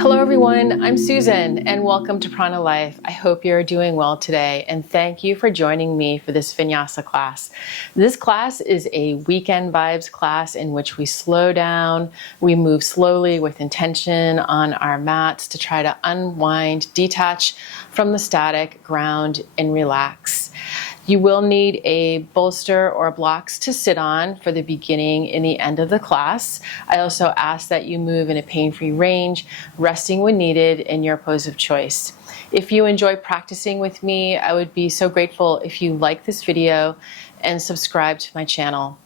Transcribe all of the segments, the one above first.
Hello everyone, I'm Susan and welcome to Prana Life. I hope you're doing well today and thank you for joining me for this vinyasa class. This class is a weekend vibes class in which we slow down, we move slowly with intention on our mats to try to unwind, detach from the static, ground, and relax. You will need a bolster or blocks to sit on for the beginning and the end of the class. I also ask that you move in a pain-free range, resting when needed in your pose of choice. If you enjoy practicing with me, I would be so grateful if you like this video and subscribe to my channel.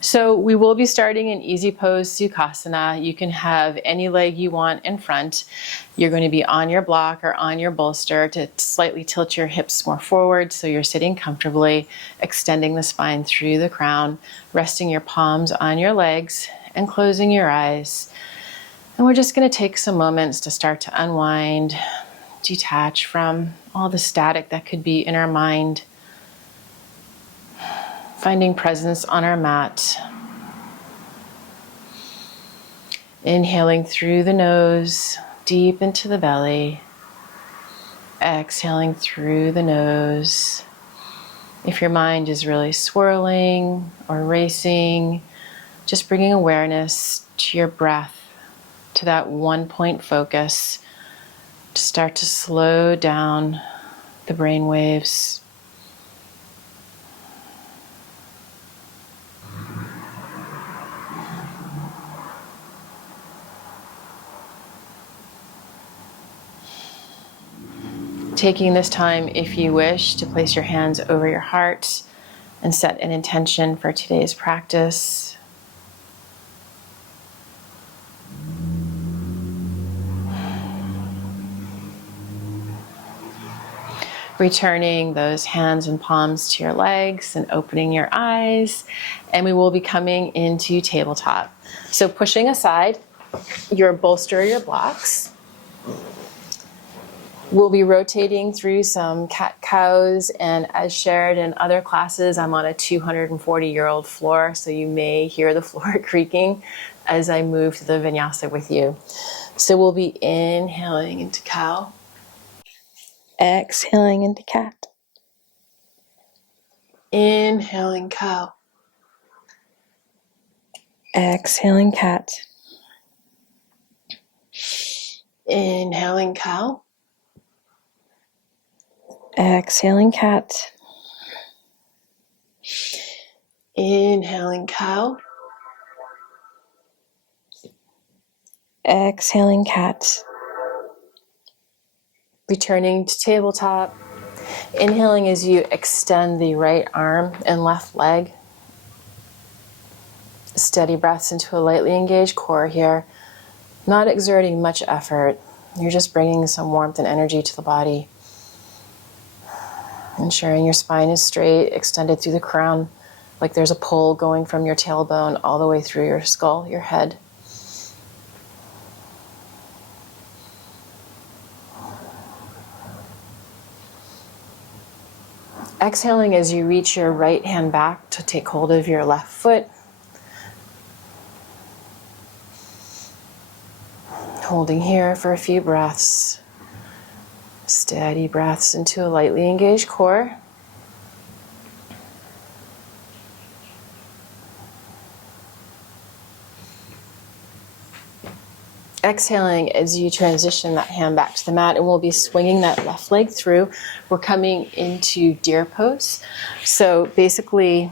So we will be starting in easy pose Sukhasana. You can have any leg you want in front. You're going to be on your block or on your bolster to slightly tilt your hips more forward so you're sitting comfortably, extending the spine through the crown, resting your palms on your legs and closing your eyes. And we're just going to take some moments to start to unwind, detach from all the static that could be in our mind, finding presence on our mat. Inhaling through the nose, deep into the belly. Exhaling through the nose. If your mind is really swirling or racing, just bringing awareness to your breath, to that one point focus, to start to slow down the brain waves. Taking this time, if you wish, to place your hands over your heart and set an intention for today's practice. Returning those hands and palms to your legs and opening your eyes, and we will be coming into tabletop. So pushing aside your bolster or your blocks. We'll be rotating through some cat-cows, and as shared in other classes, I'm on a 240-year-old floor, so you may hear the floor creaking as I move to the vinyasa with you. So we'll be inhaling into cow, exhaling into cat, inhaling cow, exhaling cat, inhaling cow, exhaling cat, inhaling cow, exhaling cat. Returning to tabletop. Inhaling as you extend the right arm and left leg. Steady breaths into a lightly engaged core here. Not exerting much effort. You're just bringing some warmth and energy to the body. Ensuring your spine is straight, extended through the crown, like there's a pull going from your tailbone all the way through your skull, your head. Exhaling as you reach your right hand back to take hold of your left foot. Holding here for a few breaths. Steady breaths into a lightly engaged core. Exhaling as you transition that hand back to the mat, and we'll be swinging that left leg through. We're coming into deer pose. So basically,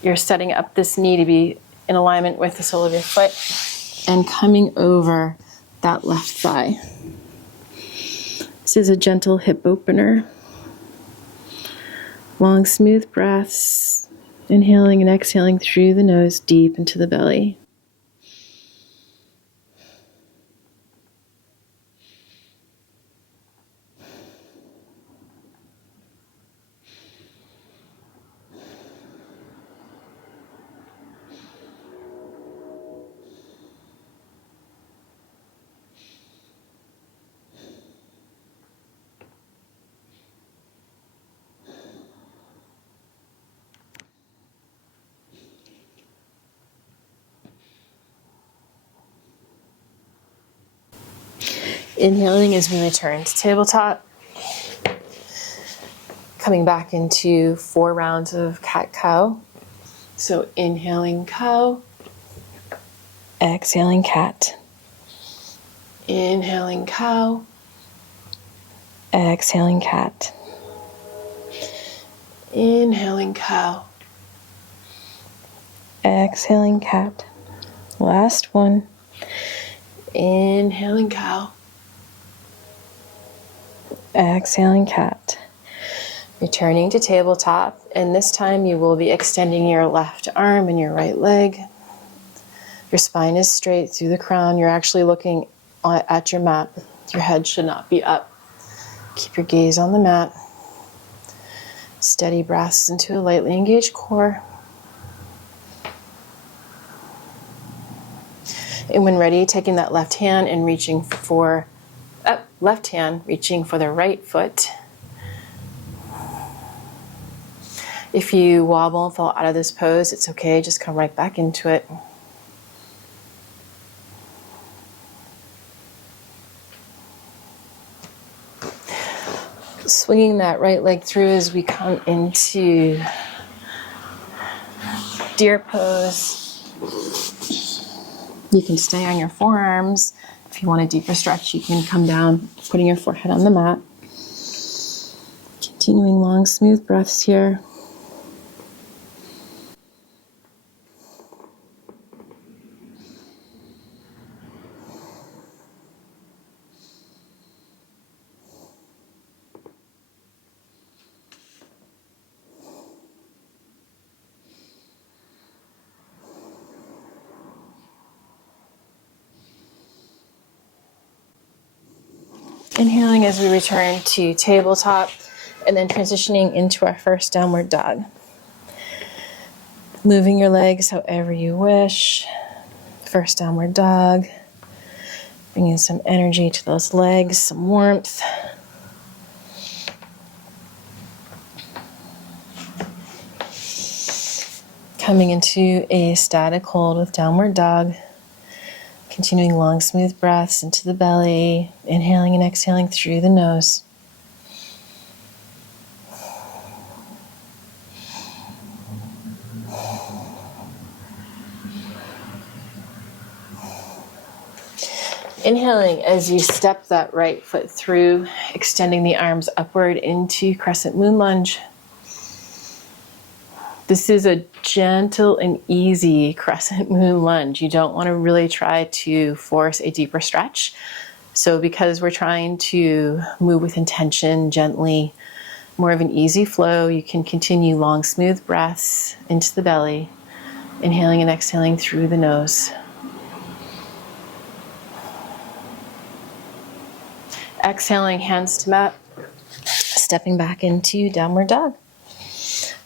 you're setting up this knee to be in alignment with the sole of your foot and coming over that left thigh. This is a gentle hip opener. Long, smooth breaths, inhaling and exhaling through the nose deep into the belly. Inhaling as we return to tabletop. Coming back into 4 rounds of cat-cow. So inhaling cow. Exhaling cat. Inhaling cow. Exhaling cat. Inhaling cow. Exhaling cat. Last one. Inhaling cow. Exhaling cat. Returning to tabletop, and this time you will be extending your left arm and your right leg. Your spine is straight through the crown. You're actually looking at your mat. Your head should not be up. Keep your gaze on the mat. Steady breaths into a lightly engaged core. And when ready, taking that left hand and reaching for the right foot. If you wobble and fall out of this pose, it's okay. Just come right back into it. Swinging that right leg through as we come into deer pose. You can stay on your forearms. If you want a deeper stretch, you can come down, putting your forehead on the mat. Continuing long, smooth breaths here. Inhaling as we return to tabletop, and then transitioning into our first downward dog. Moving your legs however you wish. First downward dog. Bringing some energy to those legs, some warmth. Coming into a static hold with downward dog. Continuing long, smooth breaths into the belly. Inhaling and exhaling through the nose. Inhaling as you step that right foot through, extending the arms upward into crescent moon lunge. This is a gentle and easy crescent moon lunge. You don't want to really try to force a deeper stretch. So because we're trying to move with intention, gently, more of an easy flow, you can continue long, smooth breaths into the belly, inhaling and exhaling through the nose. Exhaling, hands to mat, stepping back into downward dog.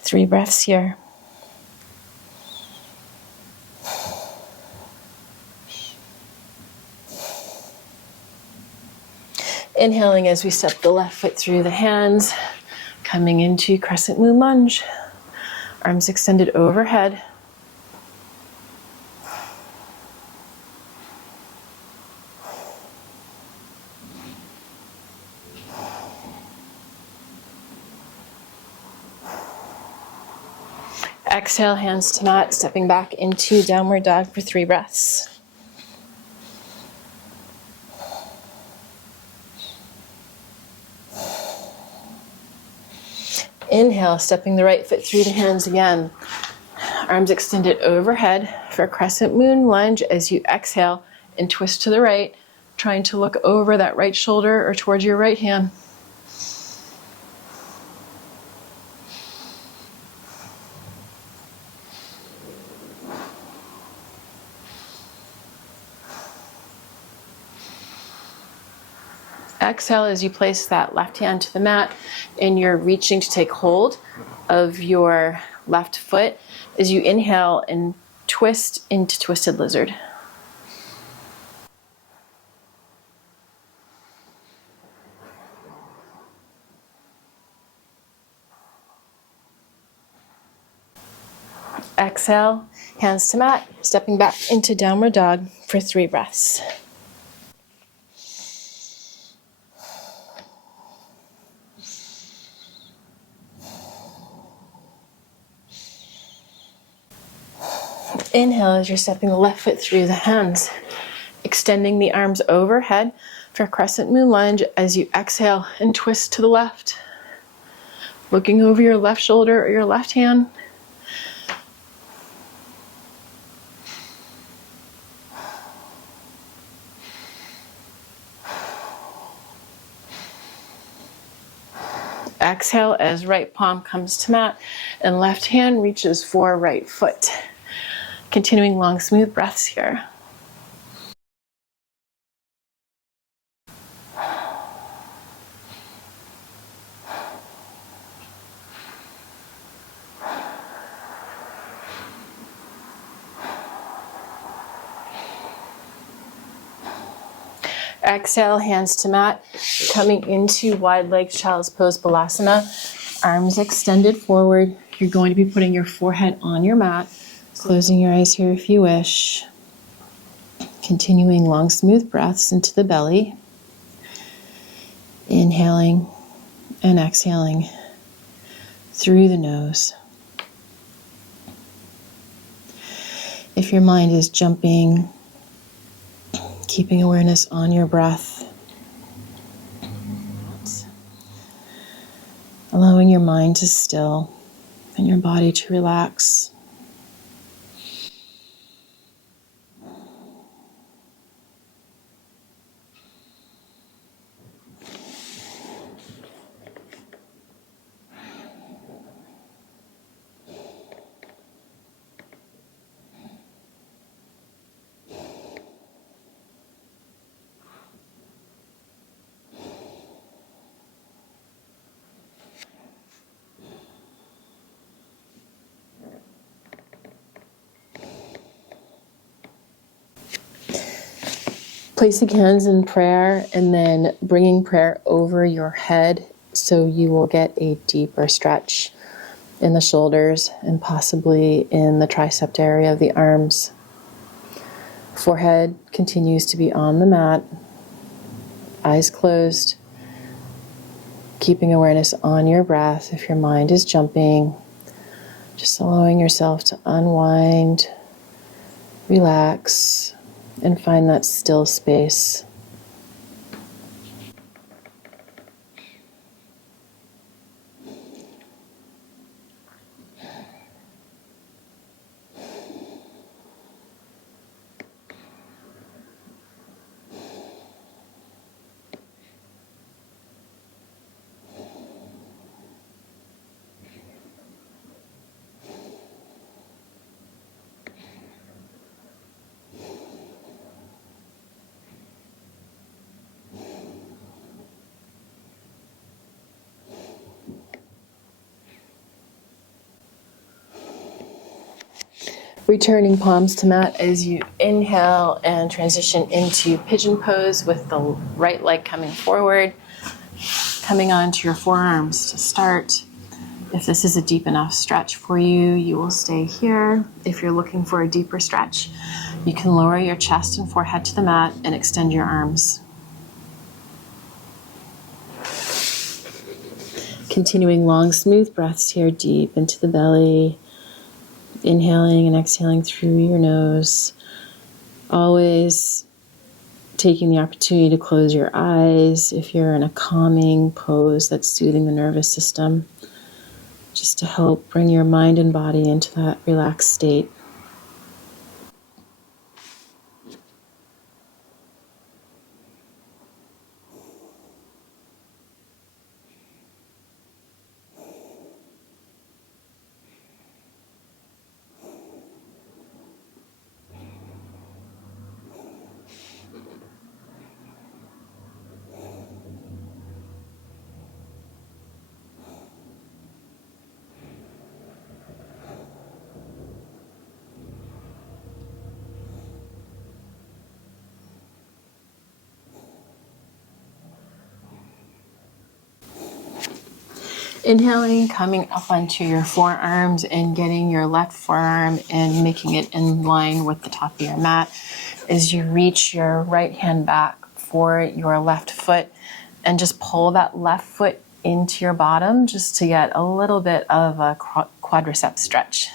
3 breaths here. Inhaling as we step the left foot through the hands, coming into crescent moon lunge. Arms extended overhead. Exhale, hands to mat, stepping back into downward dog for 3 breaths. Inhale, stepping the right foot through the hands again. Arms extended overhead for crescent moon lunge as you exhale and twist to the right, trying to look over that right shoulder or towards your right hand. Exhale as you place that left hand to the mat and you're reaching to take hold of your left foot as you inhale and twist into twisted lizard. Exhale, hands to mat, stepping back into downward dog for 3 breaths. Inhale as you're stepping the left foot through the hands, extending the arms overhead for crescent moon lunge as you exhale and twist to the left, looking over your left shoulder or your left hand. Exhale as right palm comes to mat and left hand reaches for right foot. Continuing long, smooth breaths here. Exhale, hands to mat, coming into wide legged child's pose balasana. Arms extended forward. You're going to be putting your forehead on your mat, closing your eyes here if you wish. Continuing long, smooth breaths into the belly. Inhaling and exhaling through the nose. If your mind is jumping, keeping awareness on your breath. Allowing your mind to still and your body to relax. Placing hands in prayer and then bringing prayer over your head so you will get a deeper stretch in the shoulders and possibly in the tricep area of the arms. Forehead continues to be on the mat, eyes closed, keeping awareness on your breath. If your mind is jumping, just allowing yourself to unwind, relax, and find that still space. Returning palms to mat as you inhale and transition into pigeon pose with the right leg coming forward, coming onto your forearms to start. If this is a deep enough stretch for you, you will stay here. If you're looking for a deeper stretch, you can lower your chest and forehead to the mat and extend your arms. Continuing long, smooth breaths here, deep into the belly. Inhaling and exhaling through your nose. Always taking the opportunity to close your eyes if you're in a calming pose that's soothing the nervous system, just to help bring your mind and body into that relaxed state. Inhaling, coming up onto your forearms and getting your left forearm and making it in line with the top of your mat as you reach your right hand back for your left foot and just pull that left foot into your bottom just to get a little bit of a quadricep stretch.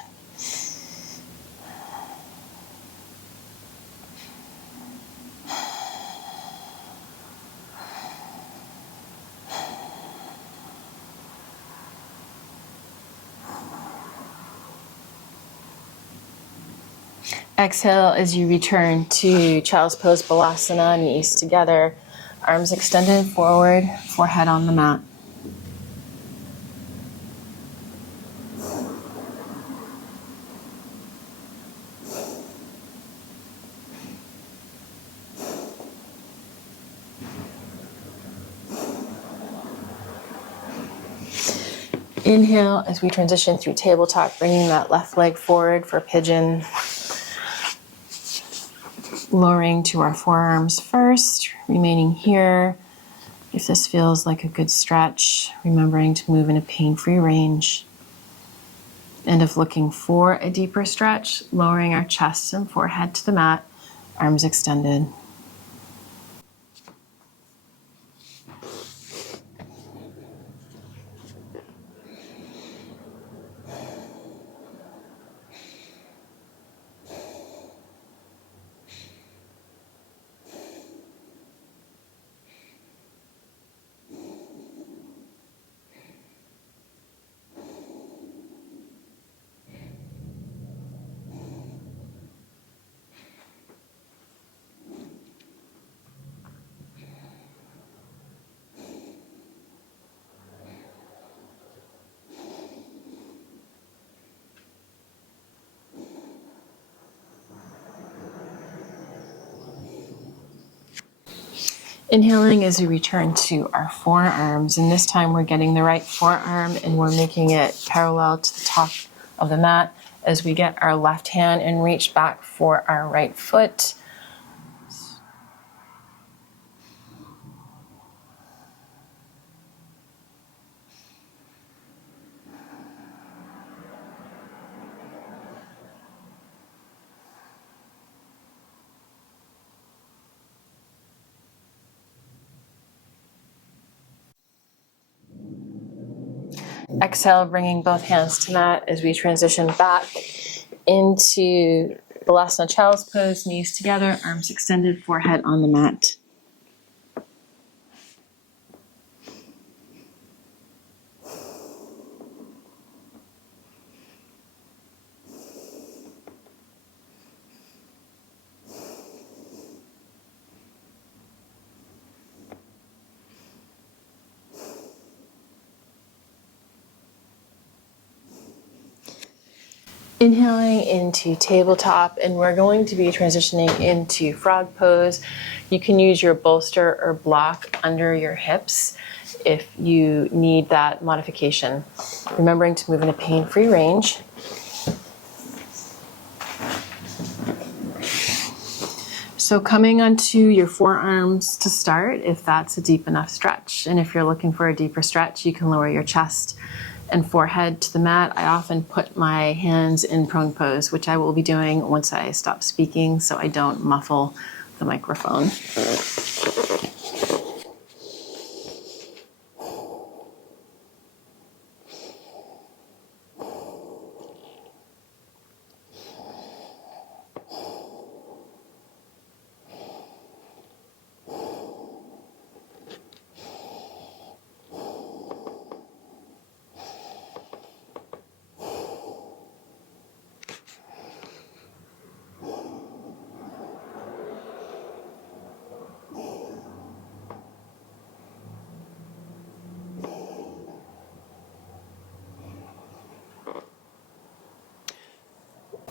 Exhale as you return to Child's Pose Balasana, knees together, arms extended forward, forehead on the mat. Inhale as we transition through tabletop, bringing that left leg forward for pigeon. Lowering to our forearms first, remaining here. If this feels like a good stretch, remembering to move in a pain-free range. And if looking for a deeper stretch, lowering our chest and forehead to the mat, arms extended. Inhaling as we return to our forearms, and this time we're getting the right forearm and we're making it parallel to the top of the mat as we get our left hand and reach back for our right foot. Exhale, bringing both hands to mat as we transition back into Balasana Child's Pose, knees together, arms extended, forehead on the mat. Inhaling into tabletop, and we're going to be transitioning into frog pose. You can use your bolster or block under your hips if you need that modification. Remembering to move in a pain-free range. So coming onto your forearms to start, if that's a deep enough stretch. And if you're looking for a deeper stretch, you can lower your chest and forehead to the mat. I often put my hands in prone pose, which I will be doing once I stop speaking so I don't muffle the microphone.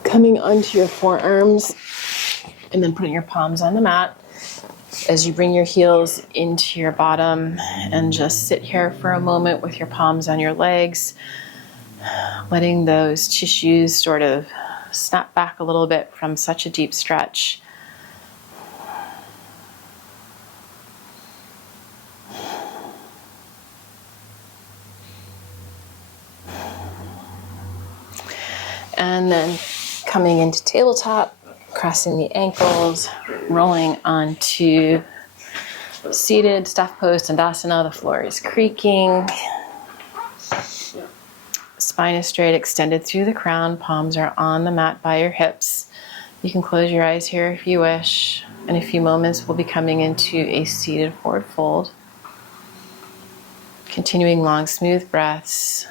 Coming onto your forearms and then putting your palms on the mat as you bring your heels into your bottom and just sit here for a moment with your palms on your legs, letting those tissues sort of snap back a little bit from such a deep stretch. And then coming into tabletop, crossing the ankles, rolling onto seated staff pose Dandasana. The floor is creaking. Spine is straight, extended through the crown. Palms are on the mat by your hips. You can close your eyes here if you wish. In a few moments, we'll be coming into a seated forward fold. Continuing long, smooth breaths.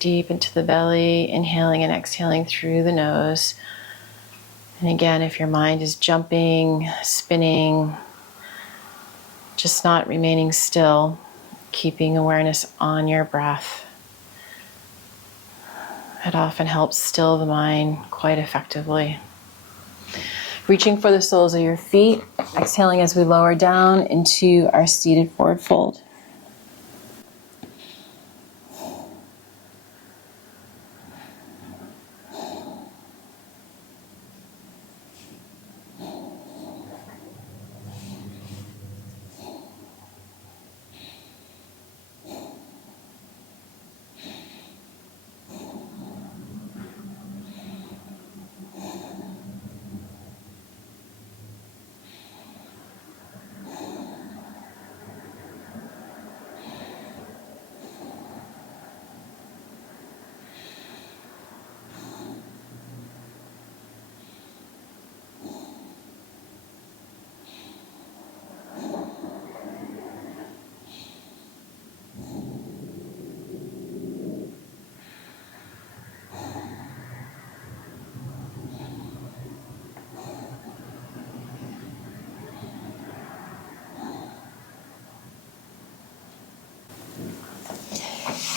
Deep into the belly, inhaling and exhaling through the nose. And again, if your mind is jumping, spinning, just not remaining still, keeping awareness on your breath. It often helps still the mind quite effectively. Reaching for the soles of your feet, exhaling as we lower down into our seated forward fold.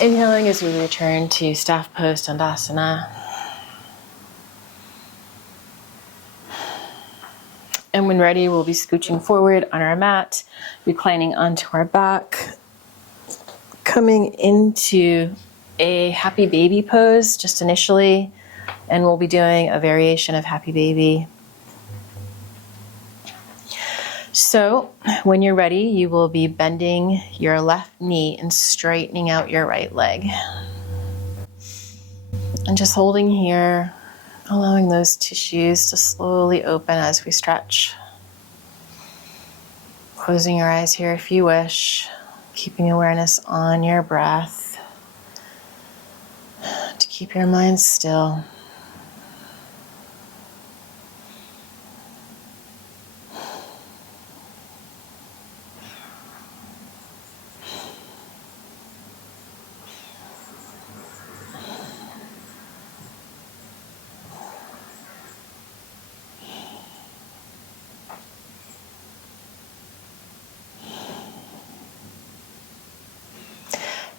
Inhaling as we return to staff pose and asana. And when ready, we'll be scooching forward on our mat, reclining onto our back, coming into a happy baby pose just initially, and we'll be doing a variation of happy baby. So when you're ready, you will be bending your left knee and straightening out your right leg. And just holding here, allowing those tissues to slowly open as we stretch. Closing your eyes here if you wish, keeping awareness on your breath to keep your mind still.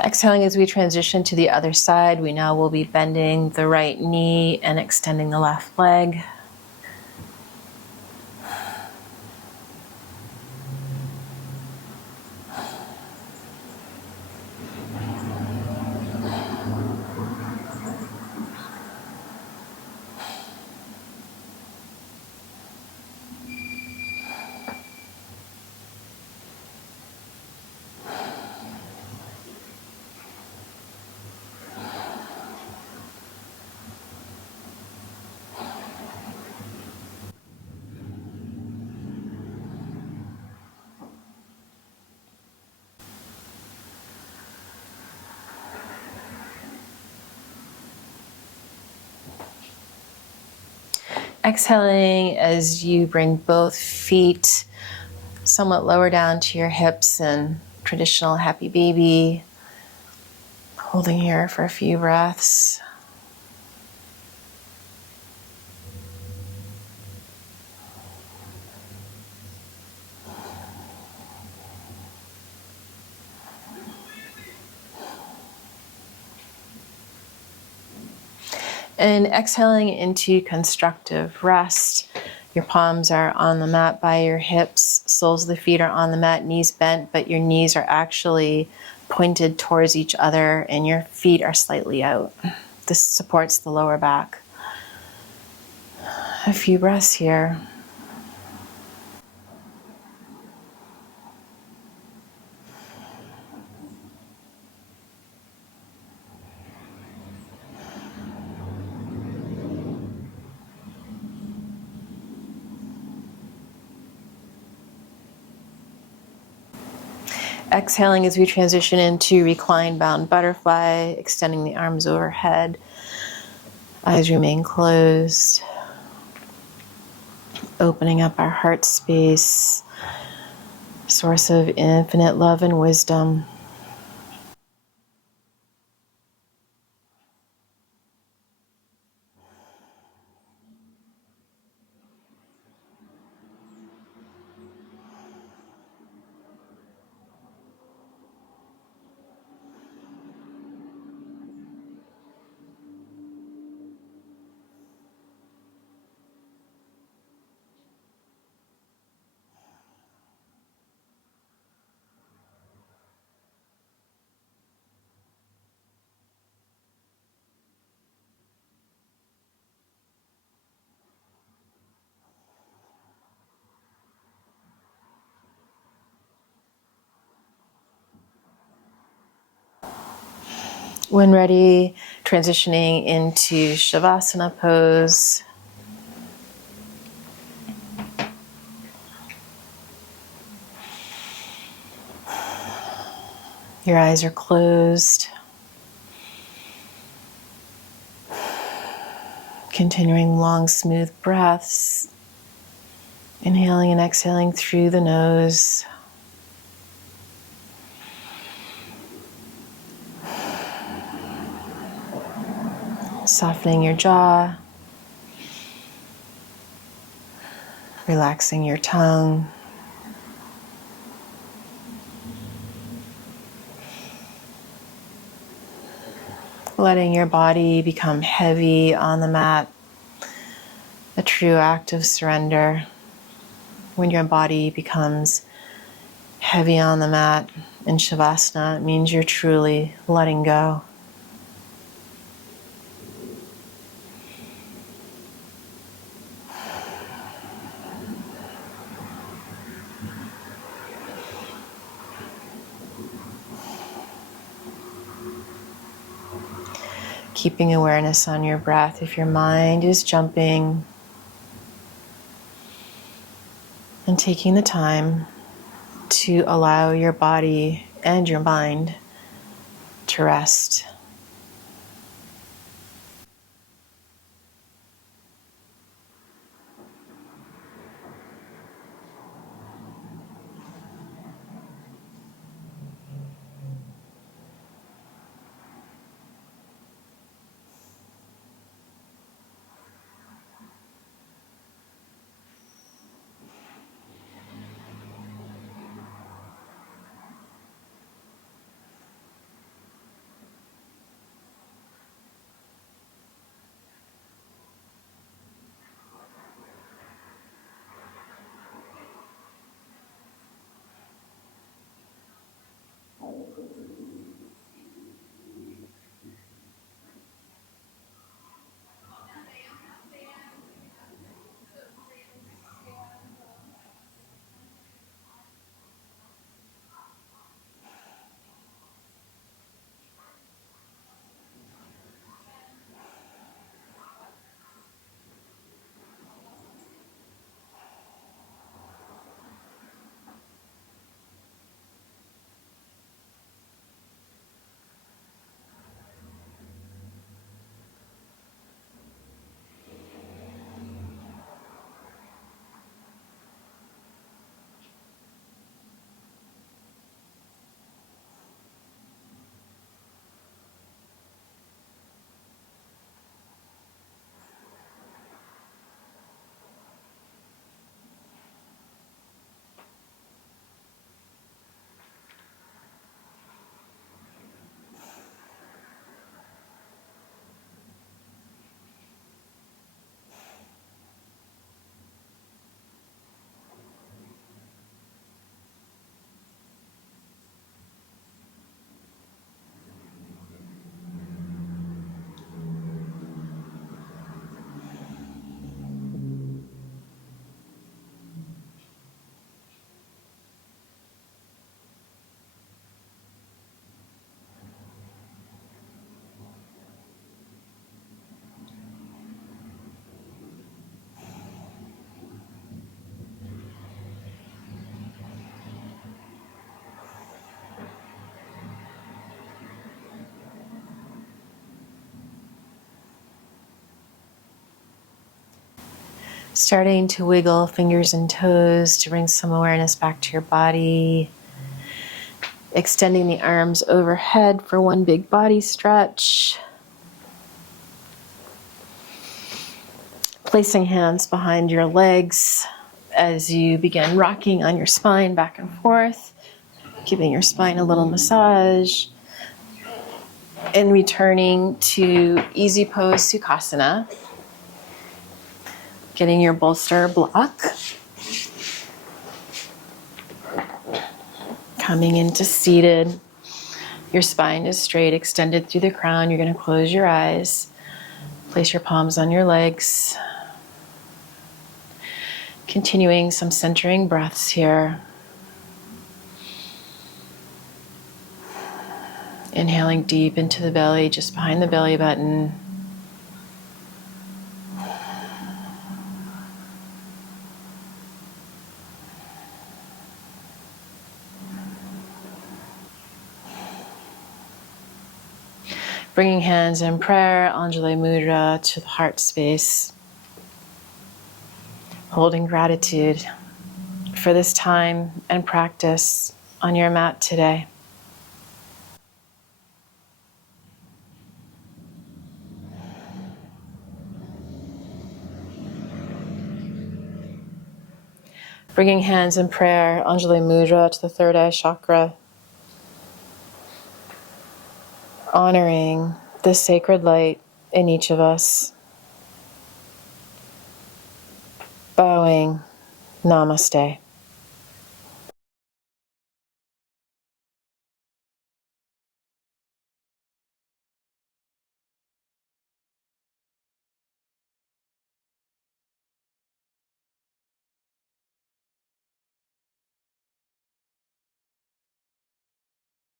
Exhaling as we transition to the other side, we now will be bending the right knee and extending the left leg. Exhaling as you bring both feet somewhat lower down to your hips in traditional happy baby. Holding here for a few breaths. And exhaling into constructive rest. Your palms are on the mat by your hips, soles of the feet are on the mat, knees bent, but your knees are actually pointed towards each other and your feet are slightly out. This supports the lower back. A few breaths here. Exhaling as we transition into reclined bound butterfly, extending the arms overhead. Eyes remain closed. Opening up our heart space, source of infinite love and wisdom. When ready, transitioning into Shavasana pose. Your eyes are closed. Continuing long, smooth breaths. Inhaling and exhaling through the nose. Softening your jaw. Relaxing your tongue. Letting your body become heavy on the mat. A true act of surrender. When your body becomes heavy on the mat in Shavasana, it means you're truly letting go. Keeping awareness on your breath. If your mind is jumping, and taking the time to allow your body and your mind to rest. Starting to wiggle fingers and toes to bring some awareness back to your body. Extending the arms overhead for one big body stretch. Placing hands behind your legs as you begin rocking on your spine back and forth. Giving your spine a little massage. And returning to easy pose Sukhasana. Getting your bolster block. Coming into seated. Your spine is straight, extended through the crown. You're going to close your eyes. Place your palms on your legs. Continuing some centering breaths here. Inhaling deep into the belly, just behind the belly button. Bringing hands in prayer, Anjali Mudra, to the heart space. Holding gratitude for this time and practice on your mat today. Bringing hands in prayer, Anjali Mudra, to the third eye chakra. Honoring the sacred light in each of us. Bowing, Namaste.